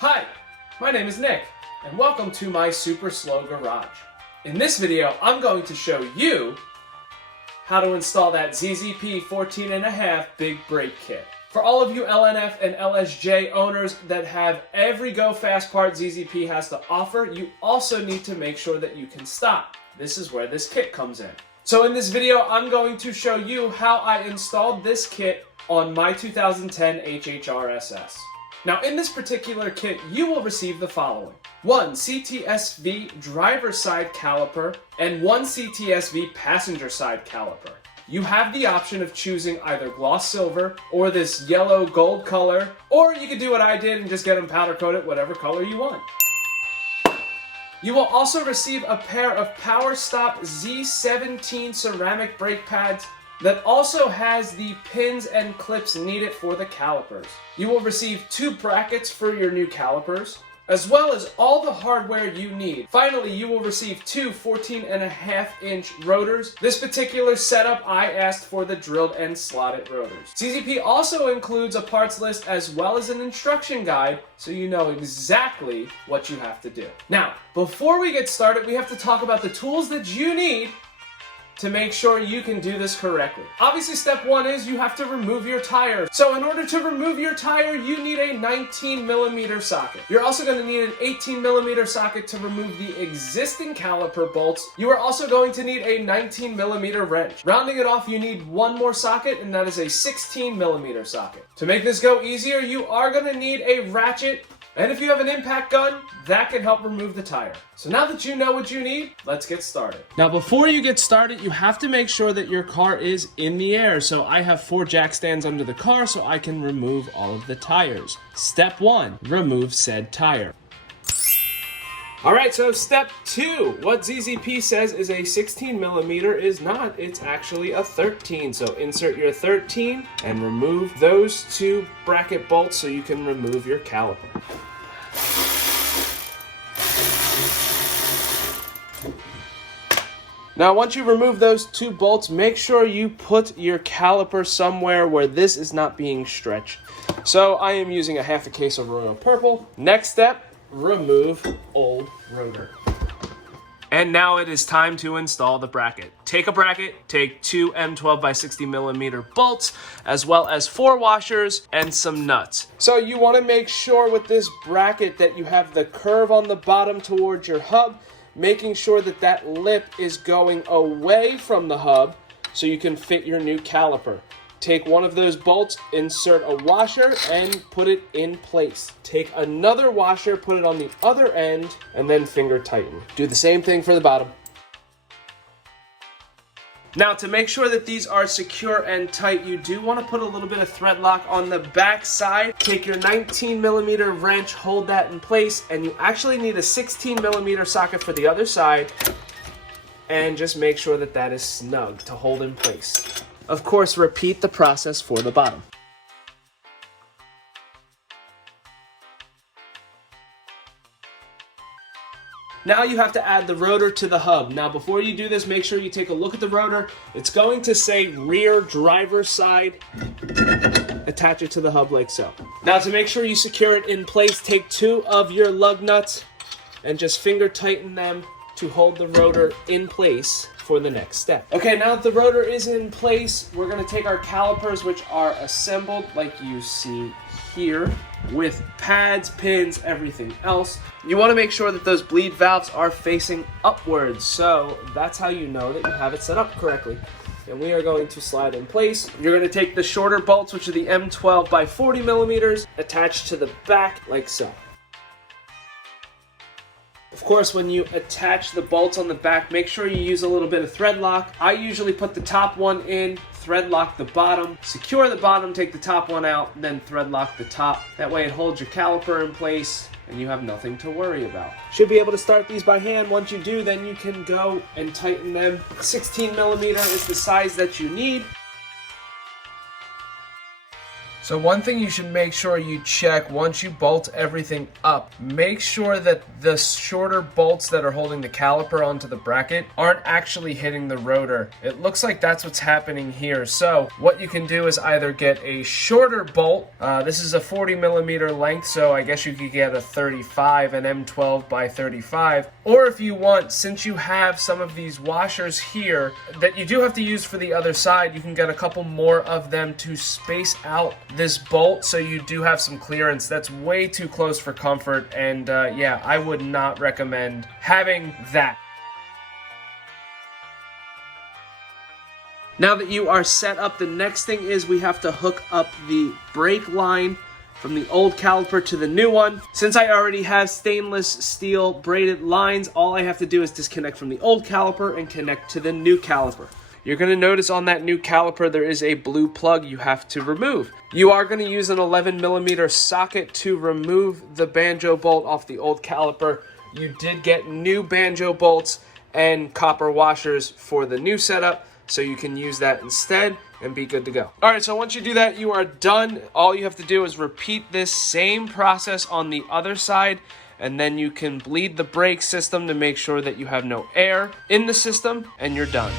Hi, my name is Nick, and welcome to my super slow garage. In this video, I'm going to show you how to install that ZZP 14.5 big brake kit. For all of you LNF and LSJ owners that have every go fast part ZZP has to offer, you also need to make sure that you can stop. This is where this kit comes in. So in this video, I'm going to show you how I installed this kit on my 2010 HHR SS. Now in this particular kit, you will receive the following. One CTSV driver side caliper and one CTSV passenger side caliper. You have the option of choosing either gloss silver or this yellow gold color, or you could do what I did and just get them powder coated whatever color you want. You will also receive a pair of PowerStop Z17 ceramic brake pads that also has the pins and clips needed for the calipers. You will receive 2 brackets for your new calipers, as well as all the hardware you need. Finally, you will receive 2 14.5-inch rotors. This particular setup, I asked for the drilled and slotted rotors. ZZP also includes a parts list as well as an instruction guide, so you know exactly what you have to do. Now, before we get started, we have to talk about the tools that you need to make sure you can do this correctly. Obviously, step 1 is you have to remove your tire. So in order to remove your tire, you need a 19mm socket. You're also going to need an 18mm socket to remove the existing caliper bolts. You are also going to need a 19mm wrench. Rounding it off, you need one more socket, and that is a 16mm socket. To make this go easier, you are going to need a ratchet, and if you have an impact gun, that can help remove the tire. So now that you know what you need, let's get started. Now before you get started, you have to make sure that your car is in the air. So I have 4 jack stands under the car so I can remove all of the tires. Step 1, remove said tire. Alright, so step 2, what ZZP says is a 16mm is not, it's actually a 13. So insert your 13 and remove those 2 bracket bolts so you can remove your caliper. Now once you remove those 2 bolts, make sure you put your caliper somewhere where this is not being stretched. So I am using a half a case of royal purple. Next step, remove old rotor. And now it is time to install the bracket. Take a bracket, take 2 M12x60mm bolts, as well as 4 washers and some nuts. So you want to make sure with this bracket that you have the curve on the bottom towards your hub, making sure that that lip is going away from the hub so you can fit your new caliper. Take one of those bolts, insert a washer, and put it in place. Take another washer, put it on the other end, and then finger tighten. Do the same thing for the bottom. Now, to make sure that these are secure and tight, you do want to put a little bit of thread lock on the back side. Take your 19mm wrench, hold that in place, and you actually need a 16mm socket for the other side, and just make sure that that is snug to hold in place. Of course, repeat the process for the bottom. Now you have to add the rotor to the hub. Now before you do this, make sure you take a look at the rotor. It's going to say rear driver side. Attach it to the hub like so. Now to make sure you secure it in place, take 2 of your lug nuts and just finger tighten them to hold the rotor in place for the next step. Okay, now that the rotor is in place, we're going to take our calipers, which are assembled like you see here, with pads, pins, everything else. You want to make sure that those bleed valves are facing upwards, so that's how you know that you have it set up correctly. And we are going to slide in place. You're going to take the shorter bolts, which are the M12x40mm, attached to the back like so. Of course, when you attach the bolts on the back, make sure you use a little bit of thread lock. I usually put the top one in, thread lock the bottom, secure the bottom, take the top one out, and then thread lock the top. That way it holds your caliper in place and you have nothing to worry about. Should be able to start these by hand. Once you do, then you can go and tighten them. 16mm is the size that you need. So one thing you should make sure you check once you bolt everything up, make sure that the shorter bolts that are holding the caliper onto the bracket aren't actually hitting the rotor. It looks like that's what's happening here. So what you can do is either get a shorter bolt. This is a 40 millimeter length, so I guess you could get a 35, an M12 by 35. Or if you want, since you have some of these washers here that you do have to use for the other side, you can get a couple more of them to space out this bolt so you do have some clearance. That's way too close for comfort, and yeah, I would not recommend having that. Now that you are set up, the next thing is we have to hook up the brake line from the old caliper to the new one. Since I already have stainless steel braided lines, all I have to do is disconnect from the old caliper and connect to the new caliper. You're going to notice on that new caliper there is a blue plug you have to remove. You are going to use an 11 millimeter socket to remove the banjo bolt off the old caliper. You did get new banjo bolts and copper washers for the new setup, so you can use that instead and be good to go. Alright, so once you do that, you are done. All you have to do is repeat this same process on the other side, and then you can bleed the brake system to make sure that you have no air in the system, and you're done.